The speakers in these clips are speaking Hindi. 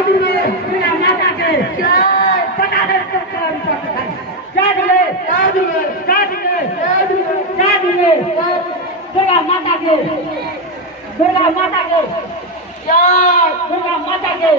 दुर्गा माता के पता नहीं दुर्गा माता के दुर्गा माता के दुर्गा माता के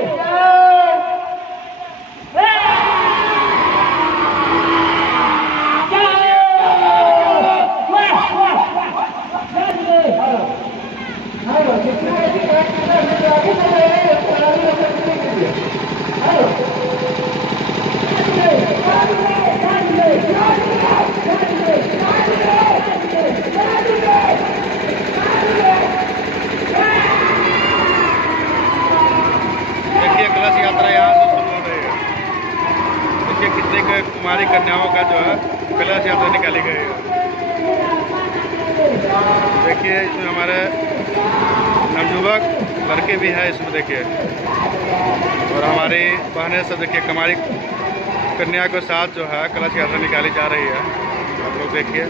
कुमारी कन्याओं का जो है कलश यात्रा निकाली गई है। देखिए इसमें हमारे नवयुवक लड़के भी हैं इसमें देखिए, और हमारी बहनें सब देखिए कुमारी कन्या के साथ जो है कलश यात्रा निकाली जा रही है। आप लोग देखिए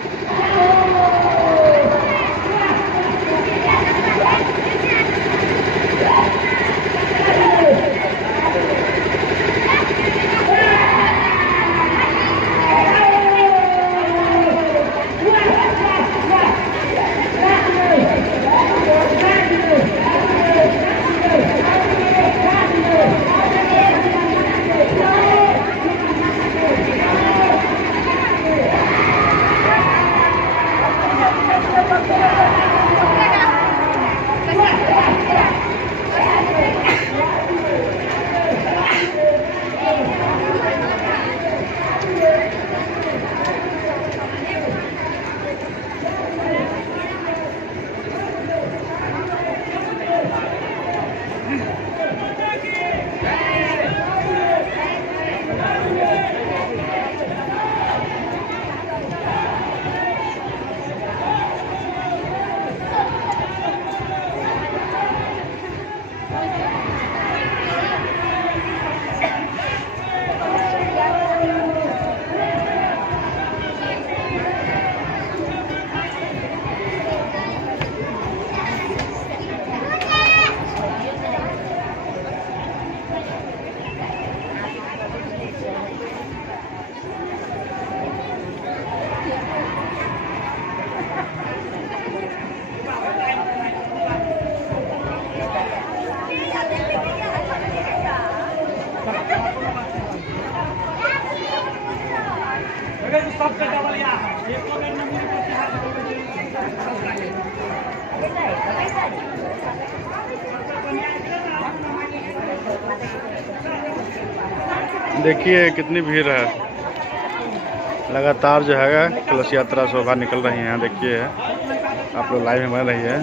देखिए कितनी भीड़ है। लगातार जो है कलश यात्रा शोभा निकल रही है। देखिए आप लोग लाइव में बन रही है।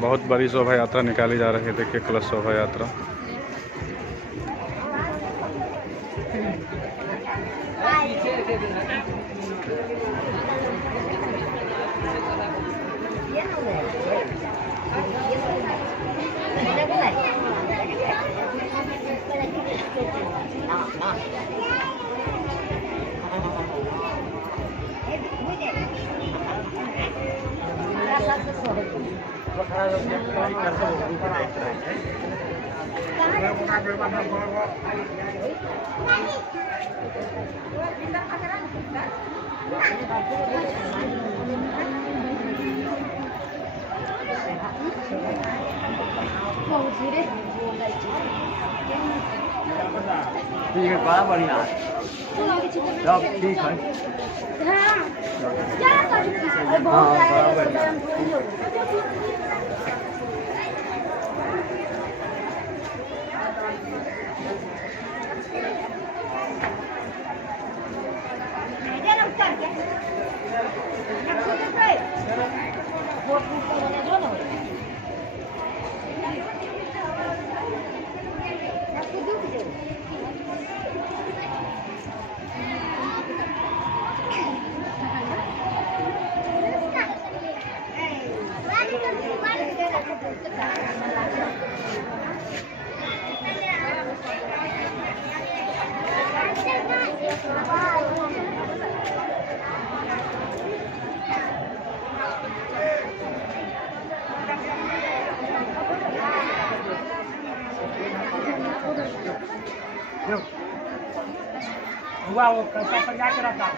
बहुत बड़ी शोभा यात्रा निकाली जा रही है। देखिए कलश शोभा यात्रा। ठीक है, बड़ा बढ़िया है। सब ठीक है। हाँ, बड़ा बढ़िया। हुआ वो कैसा सजा के रखा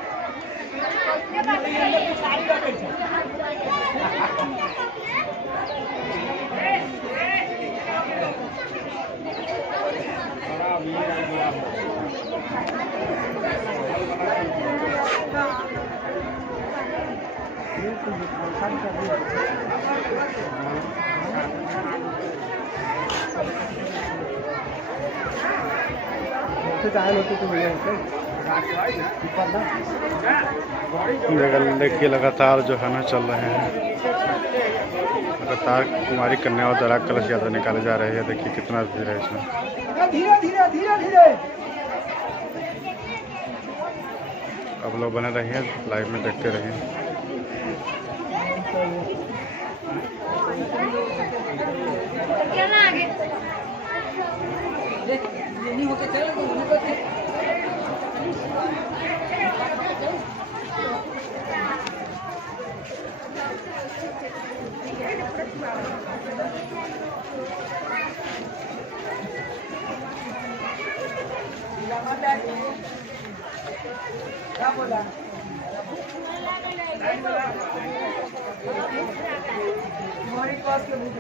देखिए लगातार जो है ना चल रहे हैं, लगातार कुमारी कन्याओं द्वारा कलश यात्रा निकाले जा रही है। देखिए कितना भीड़ है इसमें। धीरे धीरे धीरे धीरे आप लोग बने रहिए, लाइव में देखते रहिए। क्या बोला मोरी कॉस के भूख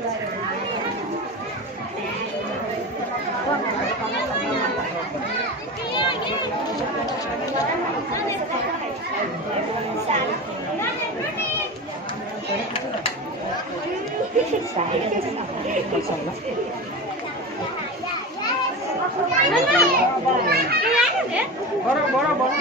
बड़ा बड़ा बड़ा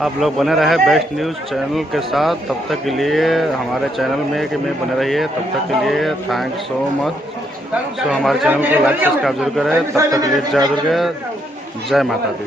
आप लोग बने रहे बेस्ट न्यूज़ चैनल के साथ। तब तक के लिए हमारे चैनल में बने रहिए। तब तक के लिए थैंक्स सो मच। सो हमारे चैनल को लाइक सब्सक्राइब जरूर करें। तब तक के लिए जय दुर्गा, जय माता दी।